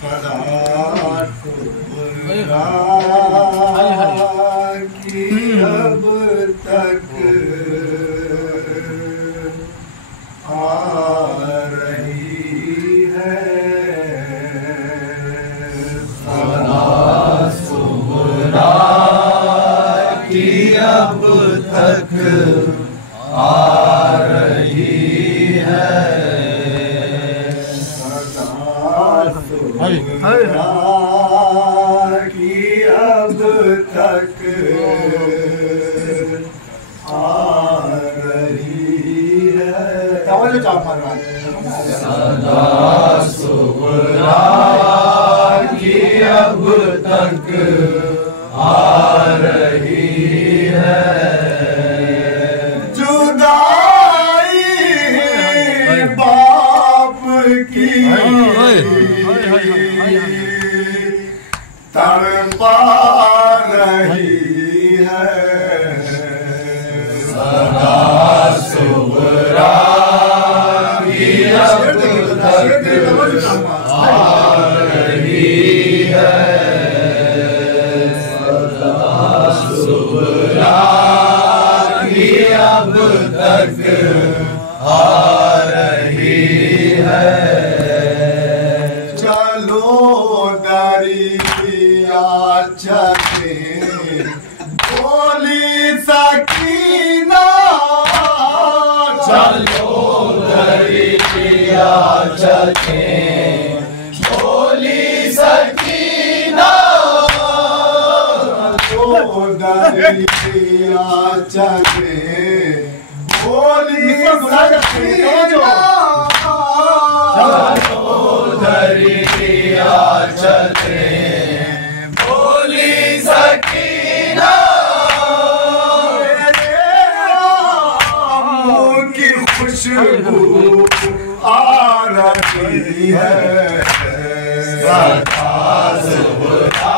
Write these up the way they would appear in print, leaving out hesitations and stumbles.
सदा सुबरा की अब तक आ रही है, सदा सुबरा की अब तक आ रही है, सदा सुबरा की अब तक आ रही है। सदा सुबरा की अब तक आ रही है, जुदाई बाप की तड़पा रही है, सदा सुबरा की अब तक आ रही है, सदा सुबरा की अब तक आ रही है। चलो दरिया चले बोली सकीना, चलो दरिया चले बोली सकीना, चलो दरिया चले बोली सकीना, चलो दरिया चले बोली सकीना, की खुशबू आ रही है, सदा सुबरा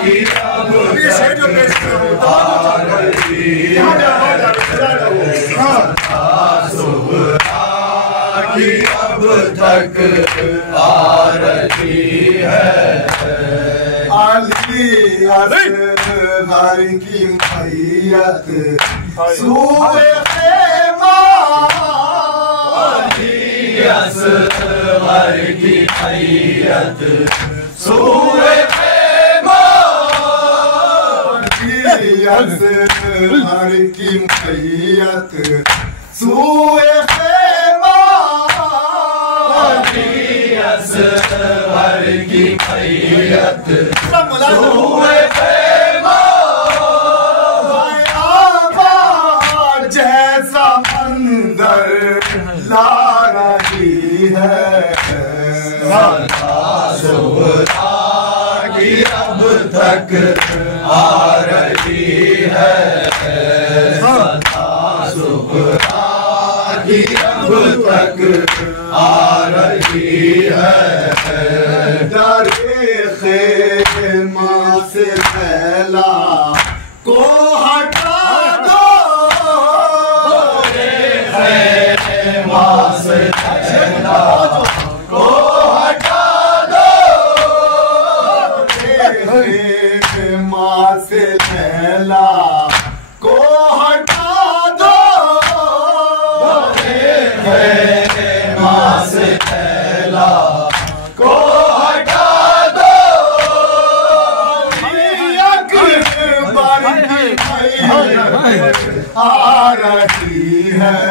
की अब तक आ रही है, सदा सुबरा की अब तक आ रही है। अली असग़र की मैयत सूए ख़ैमा, अली असग़र की मैयत सूए ख़ैमा, अली असग़र की मैयत सूए ख़ैमा, अली असग़र की मैयत सूए ख़ैमा, जैसा मंज़र ला रही है, सदा सुबरा की अब तक आ रही है, सदा सुबरा की अब तक आ रही है। दरे ख़ैमा से फैला को हटा दो, दरे ख़ैमा से फैला को हटा दो, दरे ख़ैमा से फैला को हटा दो, दरे ख़ैमा से फैला को हटा दो, आ रही है,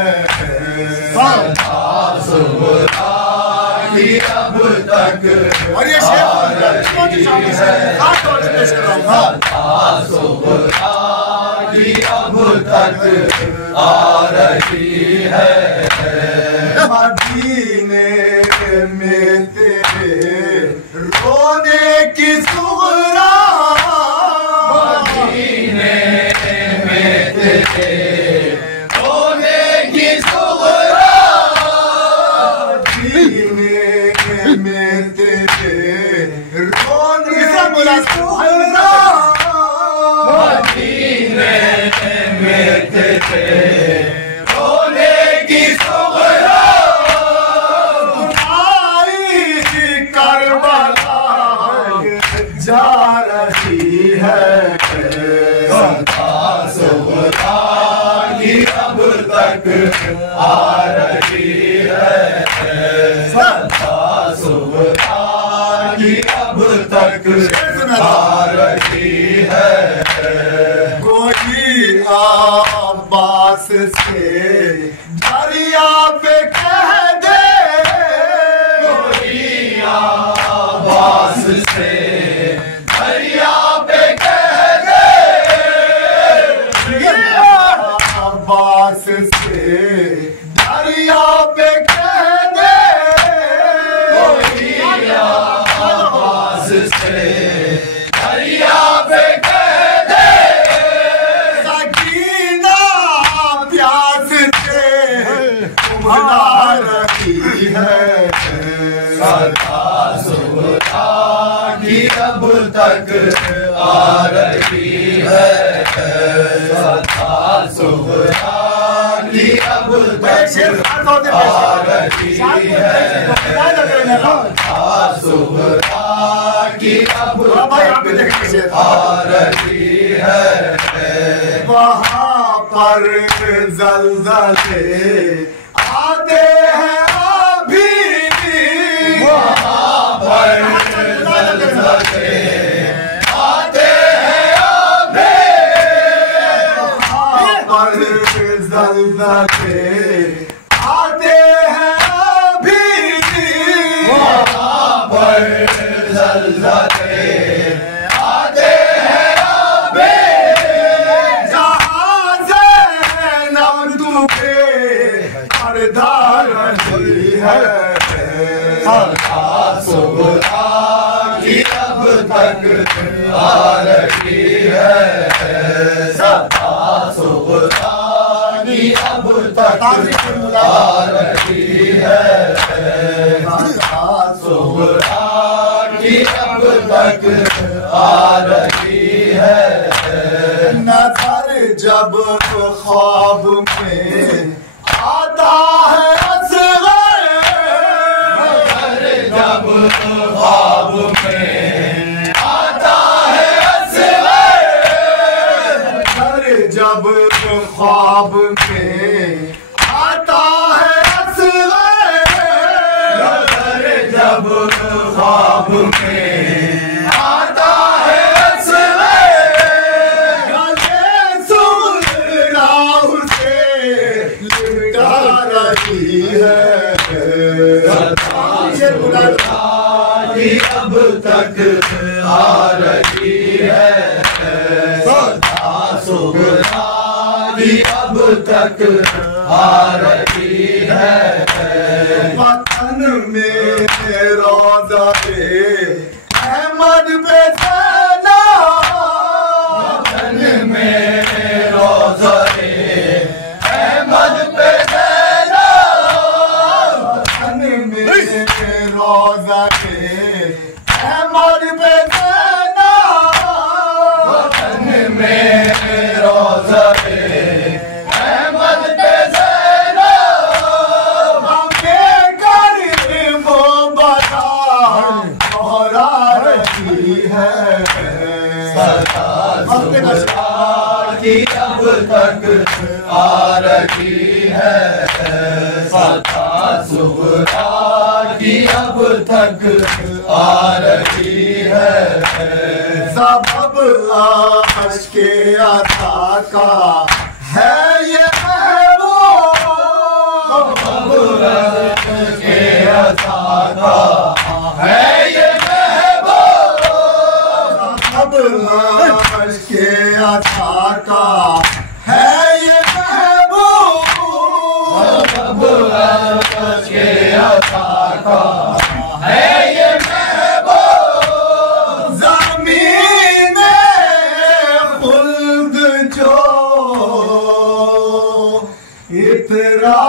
सदा सुबरा की अब तक और ये सदा सुबरा की अब तक आ रही है। मदीने में तेरे रोने की सुग़रा, मदीने में तेरे रोने की सुग़रा, मदीने में तेरे रोने की सुग़रा, मदीने में तेरे रोने की सुग़रा, आई कर तक आ रही है। कोई आवाज से दरिया पे कह दे, कोई आवाज से दरिया पे कह दे, आवाज से दरिया पे कह दे, कोई आवाज से दरिया पे कह दे, सकीना प्यास से उमड़ा रही है। सदा सुबह की अब तक आ रही है, सदा सुबह की अब तक आ रही है, सदा सुबह की अब तक आ रही है। वहाँ पर ज़लज़ले आते हैं अभी, वहाँ पर ज़लज़ले आते हैं अभी, वहाँ पर ज़लज़ले आते हैं अभी, वहाँ पर ज़लज़ले आते हैं अभी, जहाँ ज़ैनब तुझे पर्दा रही है। सदा सुबह की अब तक आ रही है, सदा सुबह की अब तक आ रही है, सदा सुबह की अब तक आ रही है। नजर जब ख्वाब में आता है असग़र, नजर जब ख्वाब में आता है असग़र, नजर जब ख्वाब में आता है असग़र, नजर जब ख्वाब में आता है असग़र, गले सुनना उसे लिटा रही है। की अब तक आ रही है, सदा सुबह की अब तक आ रही है। वतन में रोज़ा अहमद पे ज़ैना, वतन में रोज़ा अहमद पे ज़ैना, वतन में रोज़ा अहमद पे ज़ैना, वतन में रोज़ा अहमद पे ज़ैना, हमें कर वो बता दोहरा रही है। सदा सुबह की अब तक आ रही है, सदा सुबह की अब तक आ रही है। सबब आशिक़े अता का है ये महबूब, सबब आशिक़े अता का है ये महबूब, सबब आशिक़े अता का है ये महबूब, सबब आशिक़े अता का है ये महबूब, ज़मीन खुल्द जो इतरा